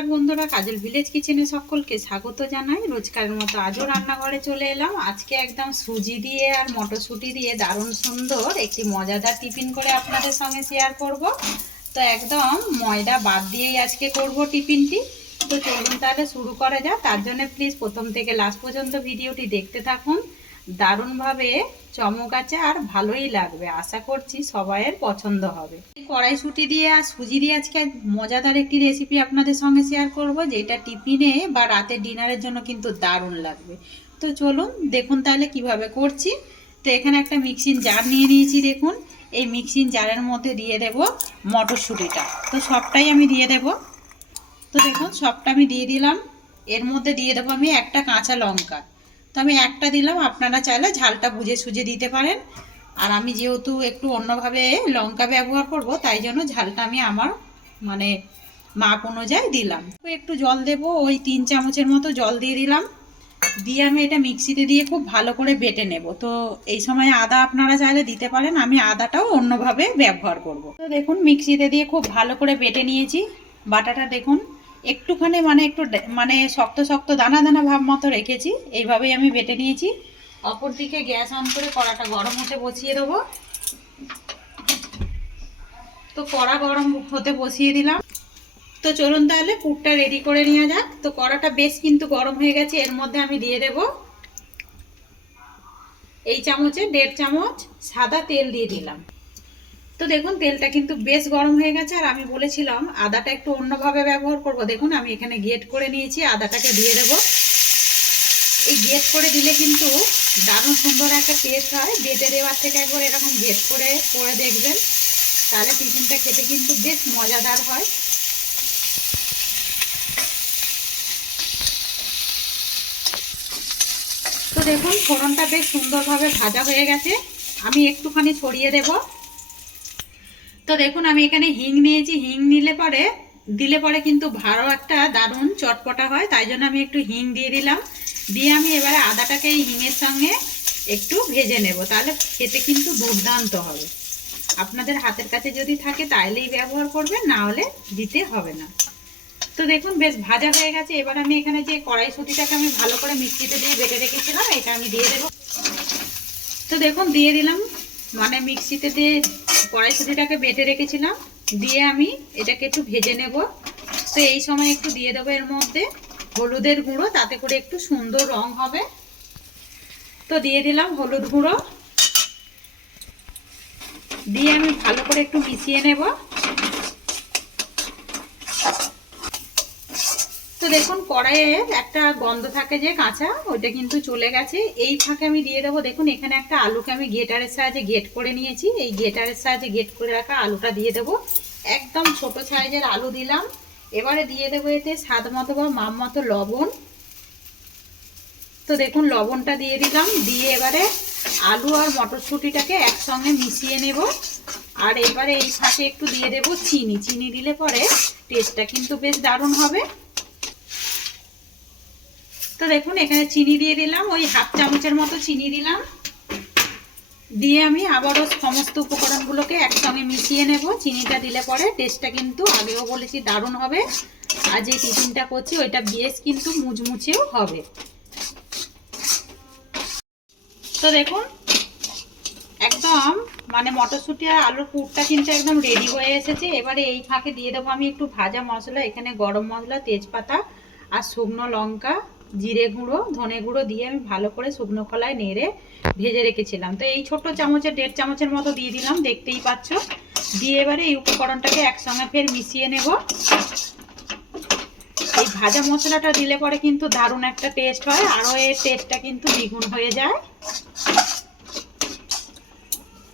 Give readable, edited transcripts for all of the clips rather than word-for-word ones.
নমস্কার বন্ধুরা, কাজল ভিলেজ কিচেনে সকলকে স্বাগত জানাই। রোজকারের মতো আজও রান্নাঘরে চলে এলাম। আজকে একদম সুজি দিয়ে আর মটরশুঁটি দিয়ে দারুণ সুন্দর একটি মজাদার টিফিন করে আপনাদের সঙ্গে শেয়ার করব। তো একদম ময়দা বাদ দিয়েই আজকে করব টিফিনটি। তো চলুন তাহলে শুরু করা যাক। তার জন্য প্লিজ প্রথম থেকে লাস্ট পর্যন্ত ভিডিওটি দেখতে থাকুন। দারুণভাবে চমক আছে আর ভালোই লাগবে, আশা করছি সবাইয়ের পছন্দ হবে। কড়াইশুঁটি দিয়ে আর সুজি দিয়ে আজকে মজাদার একটি রেসিপি আপনাদের সঙ্গে শেয়ার করব, যেটা টিফিনে বা রাতের ডিনারের জন্য কিন্তু দারুণ লাগবে। তো চলুন দেখুন তাহলে কিভাবে করছি। তো এখানে একটা মিক্সিং জার নিয়ে নিয়েছি। দেখুন এই মিক্সিং জারের মধ্যে দিয়ে দেব মটরশুঁটিটা। তো সবটাই আমি দিয়ে দেব। তো দেখুন সবটা আমি দিয়ে দিলাম। এর মধ্যে দিয়ে দেবো আমি একটা কাঁচা লঙ্কা। তো আমি একটা দিলাম, আপনারা চাইলে ঝালটা বুঝে সুঝে দিতে পারেন। আর আমি যেহেতু একটু অন্যভাবে লঙ্কা ব্যবহার করব, তাই জন্য ঝালটা আমি আমার মাপ অনুযায়ী দিলাম। তো একটু জল দেব, ওই 3 চামচের মতো জল দিয়ে দিলাম। দিয়ে আমি এটা মিক্সিতে দিয়ে খুব ভালো করে বেটে নেব। তো এই সময় আদা আপনারা চাইলে দিতে পারেন, আমি আদাটাও অন্যভাবে ব্যবহার করব। তো দেখুন মিক্সিতে দিয়ে খুব ভালো করে বেটে নিয়েছি। বাটাটা দেখুন একটুখানি একটু শক্ত শক্ত দানা দানা ভাব মতো রেখেছি। এইভাবেই আমি বেটে নিয়েছি। অপর দিকে গ্যাস অন করে কড়াটা গরম হতে বসিয়ে দেবো। তো কড়া গরম হতে বসিয়ে দিলাম। তো চলুন তাহলে পুরটা রেডি করে নেওয়া যাক। তো কড়াটা বেশ কিন্তু গরম হয়ে গেছে। এর মধ্যে আমি দিয়ে দেব এই চামচে 1.5 চামচ সাদা তেল দিয়ে দিলাম। তো দেখুন তেলটা কিন্তু বেশ গরম হয়ে গেছে। আর আমি বলেছিলাম আদাটা একটু অন্যভাবে ব্যবহার করব। দেখুন আমি এখানে গ্রেট করে নিয়েছি, আদাটাকে দিয়ে দেব। এই গ্রেট করে দিলে কিন্তু দারুণ সুন্দর একটা টেস্ট হয়। বেটে দেওয়ার থেকে একবার এরকম গ্রেট করে দেখবেন, তাহলে টিফিনটা খেতে কিন্তু বেশ মজাদার হয়। তো দেখুন ফোড়নটা বেশ সুন্দরভাবে ভাজা হয়ে গেছে। আমি একটুখানি ছড়িয়ে দেব। তো দেখুন আমি এখানে হিং নিয়েছি। হিং দিলে পরে কিন্তু ভালো একটা দারুণ চটপটা হয়, তাই জন্য আমি একটু হিং দিয়ে দিলাম। দিয়ে আমি এবারে আদাটাকে এই হিঙের সঙ্গে একটু ভেজে নেব, তাহলে খেতে কিন্তু দুর্দান্ত হবে। আপনাদের হাতের কাছে যদি থাকে তাহলেই ব্যবহার করবেন, না হলে দিতে হবে না। তো দেখুন বেশ ভাজা হয়ে গেছে। এবার আমি এখানে যে কড়াইশুঁটিটাকে আমি ভালো করে মিক্সিতে দিয়ে বেটে রেখেছিলাম, এটা আমি দিয়ে দেবো। তো দেখুন দিয়ে দিলাম, মিক্সিতে দিয়ে কড়াইশুঁটিটাকে বেটে রেখেছিলাম। দিয়ে আমি এটাকে একটু ভেজে নেব। তো এই সময় একটু দিয়ে দেবো এর মধ্যে হলুদের গুঁড়ো, তাতে করে একটু সুন্দর রং হবে। তো দিয়ে দিলাম হলুদ গুঁড়ো। দিয়ে আমি ভালো করে একটু মিশিয়ে নেব। তো দেখুন কড়াইয়ে একটা গন্ধ থাকে যে কাঁচা, ওইটা কিন্তু চলে গেছে। এই ফাঁকে আমি দিয়ে দেবো, দেখুন এখানে একটা আলুকে আমি গ্রেটারের সাহায্যে গ্রেট করে নিয়েছি। এই গ্রেটারের সাহায্যে গ্রেট করে রাখা আলুটা দিয়ে দেবো। একদম ছোট সাইজের আলু দিলাম। এবারে দিয়ে দেবো এতে স্বাদ মতো বা মাপ মতো লবণ। তো দেখুন লবণটা দিয়ে দিলাম। দিয়ে এবারে আলু আর মটরশুঁটিটাকে একসঙ্গে মিশিয়ে নেব। আর এবারে এই ফাঁকে একটু দিয়ে দেবো চিনি। চিনি দিলে পরে টেস্টটা কিন্তু বেশ দারুণ হবে। তো দেখুন এখানে চিনি দিয়ে দিলাম, ওই 1/2 চামচের মতো চিনি দিলাম। দিয়ে আমি আবারও সমস্ত উপকরণগুলোকে একসঙ্গে মিশিয়ে নেব। চিনিটা দিলে পরে টেস্টটা কিন্তু আগেও বলেছি দারুণ হবে। আর যে টিফিনটা করছি ওইটা বেশ কিন্তু মুচমুচেও হবে। তো দেখুন একদম মটরশুঁটি আর আলুর পুরটা কিন্তু একদম রেডি হয়ে এসেছে। এবারে এই ফাঁকে দিয়ে দেবো আমি একটু ভাজা মশলা। এখানে গরম মশলা, তেজপাতা আর শুকনো লঙ্কা, জিরে গুঁড়ো, ধনে গুঁড়ো দিয়ে আমি ভালো করে শুকনো খোলায় নেড়ে ভেজে রেখেছিলাম। তো এই ছোট্ট চামচের 1.5 চামচের মতো দিয়ে দিলাম, দেখতেই পাচ্ছ। দিয়ে এবারে এই উপকরণটাকে একসঙ্গে ফের মিশিয়ে নেব। এই ভাজা মশলাটা দিলে পরে কিন্তু দারুণ একটা টেস্ট হয়, আরও এর টেস্টটা কিন্তু দ্বিগুণ হয়ে যায়।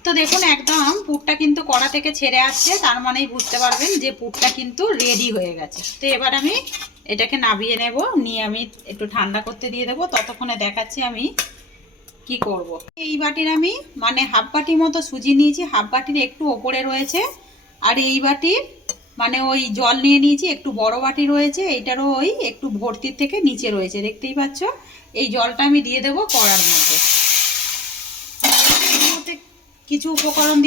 তো দেখুন একদম পুরটা কিন্তু কড়া থেকে ছেড়ে আসছে, তার মানেই বুঝতে পারবেন যে পুরটা কিন্তু রেডি হয়ে গেছে। তো এবার আমি এটাকে নামিয়ে নেব। নিয়ে আমি একটু ঠান্ডা করতে দিয়ে দেবো। ততক্ষণে দেখাচ্ছি আমি কি করব। এই বাটির আমি 1/2 বাটি মতো সুজি নিয়েছি, 1/2 বাটির একটু ওপরে রয়েছে। আর এই বাটির ওই জল নিয়ে নিয়েছি, একটু বড় বাটি রয়েছে, এইটারও ওই একটু ভর্তির থেকে নিচে রয়েছে, দেখতেই পাচ্ছ। এই জলটা আমি দিয়ে দেবো কড়ার মধ্যে। কিছু উপকরণ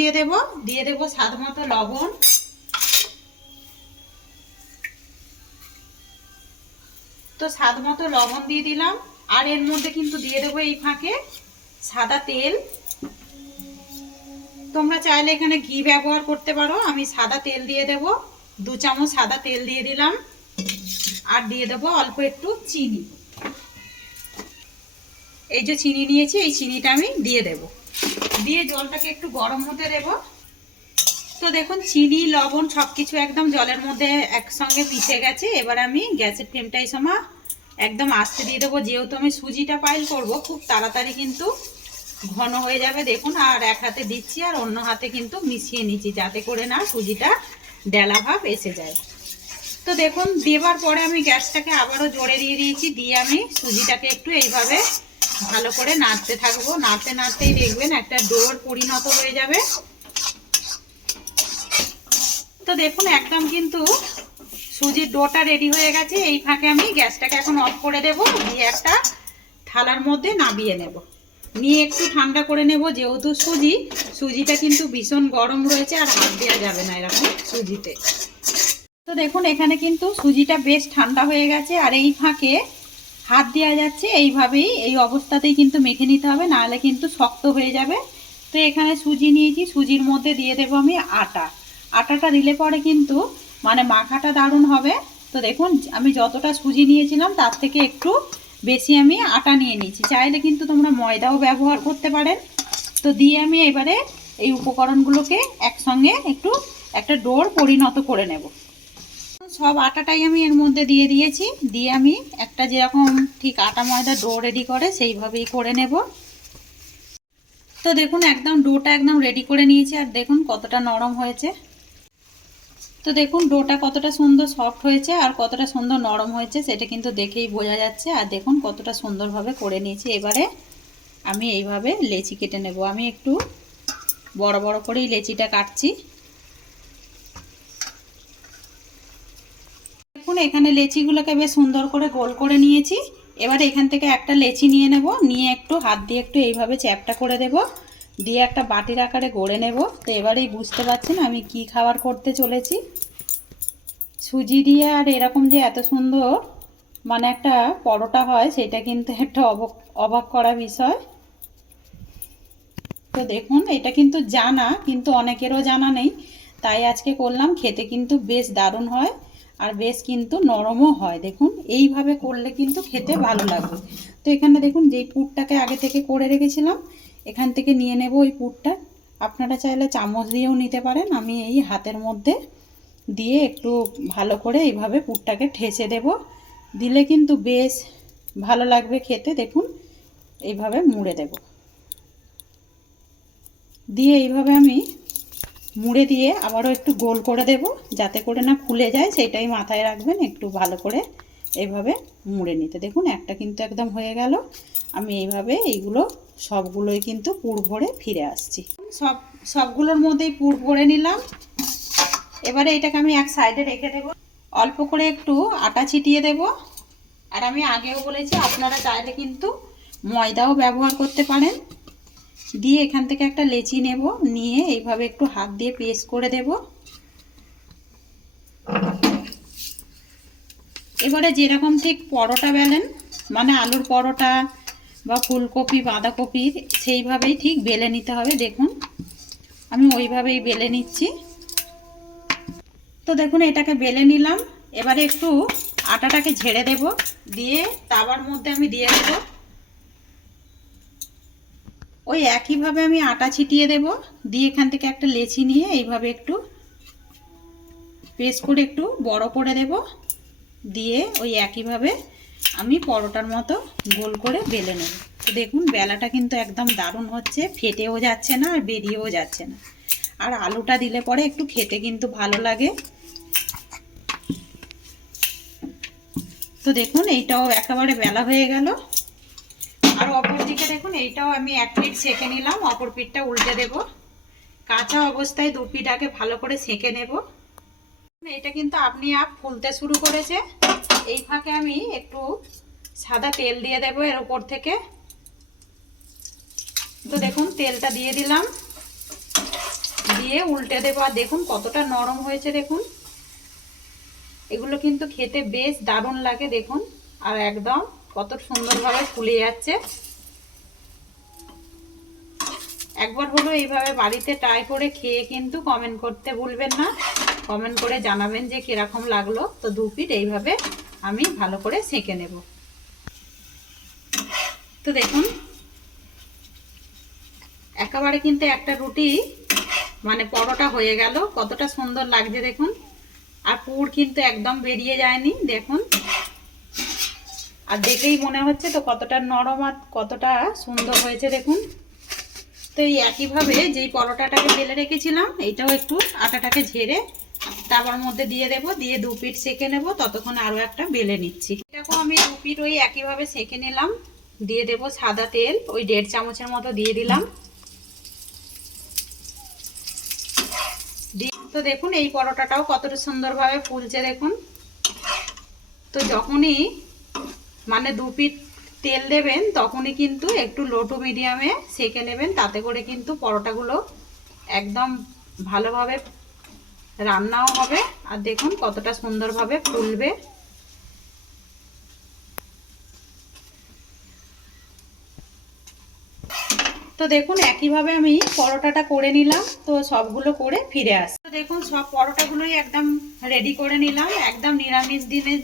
দিয়ে দেব স্বাদ মতো লবণ। তো স্বাদ মতো লবণ দিয়ে দিলাম, আর এর মধ্যে কিন্তু দিয়ে দেবো এই ফাঁকে সাদা তেল। তোমরা চাইলে এখানে ঘি ব্যবহার করতে পারো, আমি সাদা তেল দিয়ে দেব। 2 চামচ সাদা তেল দিয়ে দিলাম, আর দিয়ে দেবো অল্প একটু চিনি। এই যে চিনি নিয়েছি, এই চিনিটা আমি দিয়ে দেব। দিয়ে জলটাকে একটু গরম হতে দেব। তো দেখুন চিনি লবণ সবকিছু একদম জলের মধ্যে একসঙ্গে মিশে গেছে। এবার আমি গ্যাসের ফ্লেমটা এই সময় একদম আস্তে দিয়ে দেবো, যেহেতু আমি সুজিটা পাইল করব, খুব তাড়াতাড়ি কিন্তু ঘন হয়ে যাবে। দেখুন, আর এক হাতে দিচ্ছি আর অন্য হাতে কিন্তু মিশিয়ে নিচ্ছি, যাতে করে না সুজিটা ডেলা ভাব এসে যায়। তো দেখুন দেবার পরে আমি গ্যাসটাকে আবারও জোরে দিয়ে দিয়েছি, দিয়ে আমি সুজিটাকে একটু এইভাবে ভালো করে নাড়তে থাকবো। নাড়তে নাড়তেই দেখবেন একটা ডোর পরিণত হয়ে যাবে। তো দেখুন একদম কিন্তু সুজির ডোটা রেডি হয়ে গেছে। এই ফাঁকে আমি গ্যাসটাকে এখন অফ করে দেব, দিয়ে একটা থালার মধ্যে নামিয়ে নেব। নিয়ে একটু ঠান্ডা করে নেব, যেহেতু সুজিটা কিন্তু ভীষণ গরম রয়েছে, আর হাত দেওয়া যাবে না এরকম সুজিতে। তো দেখুন এখানে কিন্তু সুজিটা বেশ ঠান্ডা হয়ে গেছে, আর এই ফাঁকে হাত দেওয়া যাচ্ছে এইভাবেই, এই অবস্থাতেই কিন্তু মেখে নিতে হবে, নাহলে কিন্তু শক্ত হয়ে যাবে। তো এখানে সুজি নিয়েছি, সুজির মধ্যে দিয়ে দেবো আমি আটাটা দিলে পরে কিন্তু মানে মাখাটা দারুণ হবে। তো দেখুন আমি যতটা সুজি নিয়েছিলাম তার থেকে একটু বেশি আমি আটা নিয়ে নিয়েছি, চাইলে কিন্তু তোমরা ময়দাও ব্যবহার করতে পারেন। তো দিয়ে আমি এবারে এই উপকরণগুলোকে একসঙ্গে একটু একটা ডোর পরিণত করে নেব। সব আটাটাই আমি এর মধ্যে দিয়ে দিয়েছি, দিয়ে আমি একটা যেরকম ঠিক আটা ময়দা ডো রেডি করে সেইভাবেই করে নেব। তো দেখুন একদম ডোটা একদম রেডি করে নিয়েছি, আর দেখুন কতটা নরম হয়েছে। তো দেখুন ডোটা কতটা সুন্দর সফট হয়েছে আর কতটা সুন্দর নরম হয়েছে সেটা কিন্তু দেখেই বোঝা যাচ্ছে। আর দেখুন কতটা সুন্দরভাবে করে নিয়েছি। এবারে আমি এইভাবে লেচি কেটে নেব। আমি একটু বড় বড় করেই লেচিটা কাটছি। দেখুন এখানে লেচিগুলোকে বেশ সুন্দর করে গোল করে নিয়েছি। এবারে এখান থেকে একটা লেচি নিয়ে নেব, নিয়ে একটু হাত দিয়ে একটু এইভাবে চ্যাপটা করে দেব, দিয়ে একটা বাটির আকারে গড়ে নেব। তো এবারেই বুঝতে পারছেন আমি কি খাবার করতে চলেছি। সুজি দিয়ে আর এরকম যে এত সুন্দর মানে একটা পরোটা হয়, সেটা কিন্তু একটা অবাক করা বিষয়। তো দেখুন এটা কিন্তু জানা, কিন্তু অনেকেরও জানা নেই, তাই আজকে করলাম। খেতে কিন্তু বেশ দারুণ হয়, আর বেশ কিন্তু নরমও হয়। দেখুন এইভাবে করলে কিন্তু খেতে ভালো লাগবে। তো এখানে দেখুন যেই পুরটাকে আগে থেকে করে রেখেছিলাম, এখান থেকে নিয়ে নেব ওই পুরটা। আপনারা চাইলে চামচ দিয়েও নিতে পারেন। আমি এই হাতের মধ্যে দিয়ে একটু ভালো করে এইভাবে পুরটাকে ঠেসে দেব, দিলে কিন্তু বেশ ভালো লাগবে খেতে। দেখুন এইভাবে মুড়ে দেব, দিয়ে এইভাবে আমি মুড়ে দিয়ে আবারও একটু গোল করে দেব, যাতে করে না খুলে যায়, সেটাই মাথায় রাখবেন। একটু ভালো করে এইভাবে মুড়ে নিতে। দেখুন একটা কিন্তু একদম হয়ে গেল। আমি এইভাবে এইগুলো সবগুলোই কিন্তু পুর ভরে ফিরে আসছি। সবগুলোর মধ্যেই পুর ভরে নিলাম। এবারে এটাকে আমি এক সাইডে রেখে দেব। অল্প করে একটু আটা ছিটিয়ে দেব। আর আমি আগেও বলেছি আপনারা চাইলে কিন্তু ময়দাও ব্যবহার করতে পারেন। দিয়ে এখান থেকে একটা লেচি নেব, নিয়ে এইভাবে একটু হাত দিয়ে প্রেস করে দেব। এবারে যেরকম ঠিক পরোটা বেলেন, মানে আলুর পরোটা বা ফুলকপি বাঁধাকপির, সেইভাবেই ঠিক বেলে নিতে হবে। দেখুন আমি ওইভাবেই বেলে নিচ্ছি। তো দেখুন এটাকে বেলে নিলাম। এবারে একটু আটাটাকে ঝেড়ে দেব, দিয়ে তাওয়ার মধ্যে আমি দিয়ে দেব। ওই একইভাবে আমি আটা ছিটিয়ে দেব, দিয়ে এখান থেকে একটা লেচি নিয়ে এইভাবে একটু প্রেস করে একটু বড় করে দেব, দিয়ে ওই একইভাবে আমি পরোটার মতো গোল করে বেলে নেব। তো দেখুন বেলাটা কিন্তু একদম দারুণ হচ্ছে, ফেটেও যাচ্ছে না আর বেরিয়েও যাচ্ছে না। আর আলুটা দিলে পরে একটু খেতে কিন্তু ভালো লাগে। তো দেখুন এইটাও একেবারে বেলা হয়ে গেল। আর অপর দিকে দেখুন এইটাও আমি এক পিঠ সেঁকে নিলাম, অপর পিঠটা উল্টে দেব। কাঁচা অবস্থায় দু পিঠ আগে ভালো করে সেঁকে নেব। এটা কিন্তু আপনি ফুলতে শুরু করেছে। এই ফাঁকে আমি একটু সাদা তেল দিয়ে দেব এর উপর থেকে। তো দেখুন তেলটা দিয়ে দিলাম, দিয়ে উল্টে দেব। আর দেখুন কতটা নরম হয়েছে। দেখুন এগুলো কিন্তু খেতে বেশ দারুণ লাগে। দেখুন আর একদম কত সুন্দরভাবে ফুলে যাচ্ছে। একবার হলো এইভাবে বাড়িতে ট্রাই করে খেয়ে কিন্তু কমেন্ট করতে ভুলবেন না। কমেন্ট করে জানাবেন যে কিরকম লাগলো। তো 2 পিঠ এইভাবে আমি ভালো করে সেঁকে নেব। তো দেখুন একেবারে কিন্তু একটা রুটি মানে পরোটা হয়ে গেল। কতটা সুন্দর লাগছে দেখুন। আর পুর কিন্তু একদম বেরিয়ে যায়নি দেখুন। আর দেখেই মনে হচ্ছে তো কতটা নরম আর কতটা সুন্দর হয়েছে দেখুন। তো এই একইভাবে যেই পরোটাটাকে বেলে রেখেছিলাম এইটাও একটু আটাটাকে ঝেড়ে তারপর মধ্যে দিয়ে দেব, দিয়ে 2 পিঠ সেঁকে নেব। ততক্ষণ আরও একটা বেলে নিচ্ছি। এটাকেও আমি 2 পিঠ ওই একইভাবে সেঁকে নিলাম। দিয়ে দেব সাদা তেল, ওই 1.5 চামচের মতো দিয়ে দিলাম। তো দেখুন এই পরোটাটাও কতটা সুন্দরভাবে ফুলছে দেখুন। তো যখনই মানে 2 পিঠ তেল দেবেন তখনই কিন্তু একটু লো টু মিডিয়ামে সেঁকে নেবেন। তাতে করে কিন্তু পরোটাগুলো একদম ভালোভাবে রান্নাও হবে আর দেখুন কতটা সুন্দরভাবে ফুলবে। তো দেখুন একইভাবে আমি পরোটাটা করে নিলাম। তো সবগুলো করে ফিরে আসি। তো দেখুন সব পরোটাগুলোই একদম রেডি করে নিলাম। একদম নিরামিষ দিনে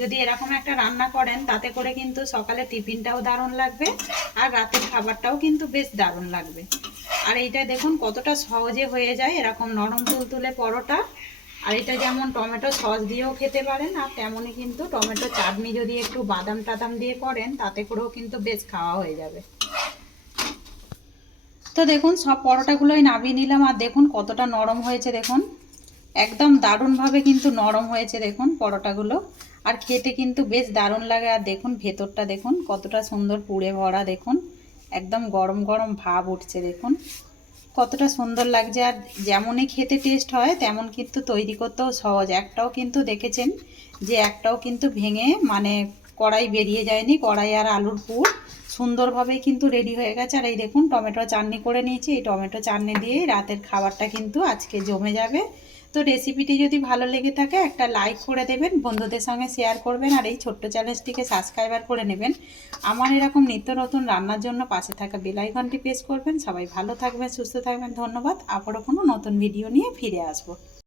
যদি এরকম একটা রান্না করেন তাতে করে কিন্তু সকালে টিফিনটাও দারুণ লাগবে আর রাতের খাবারটাও কিন্তু বেশ দারুণ লাগবে। আর এইটা দেখুন কতটা সহজে হয়ে যায় এরকম নরম তুলতুলে পরোটা। আর এটা যেমন টমেটো সস দিয়েও খেতে পারেন আর তেমনই কিন্তু টমেটো চাটনি যদি একটু বাদাম টাদাম দিয়ে করেন তাতে করেও কিন্তু বেশ খাওয়া হয়ে যাবে। তো দেখুন সব পরোটাগুলোই নামিয়ে নিলাম আর দেখুন কতটা নরম হয়েছে দেখুন। একদম দারুণভাবে কিন্তু নরম হয়েছে দেখুন পরোটাগুলো। আর খেতে কিন্তু বেশ দারুণ লাগে। আর দেখুন ভেতরটা দেখুন কতটা সুন্দর পুড়ে ভরা দেখুন। একদম গরম গরম ভাব উঠছে দেখুন কতটা সুন্দর লাগছে। আর যেমনই খেতে টেস্ট হয় তেমন কিন্তু তৈরি করতেও সহজ। একটাও কিন্তু দেখেছেন যে একটাও কিন্তু ভেঙে মানে কড়াই বেরিয়ে যায়নি। কড়াই আর আলুর পুর সুন্দরভাবেই কিন্তু রেডি হয়ে গেছে। আর এই দেখুন টমেটো চাটনি করে নিয়েছি। এই টমেটো চাটনি দিয়ে রাতের খাবারটা কিন্তু আজকে জমে যাবে। তো রেসিপিটি যদি ভালো লেগে থাকে একটা লাইক করে দেবেন, বন্ধুদের সঙ্গে শেয়ার করবেন আর এই ছোট্ট চ্যানেলটিকে সাবস্ক্রাইবার করে নেবেন। আমার এরকম নিত্য নতুন রান্নার জন্য পাশে থাকা বেল আইকনটি প্রেস করবেন। সবাই ভালো থাকবেন, সুস্থ থাকবেন। ধন্যবাদ। আবারও কোনো নতুন ভিডিও নিয়ে ফিরে আসবো।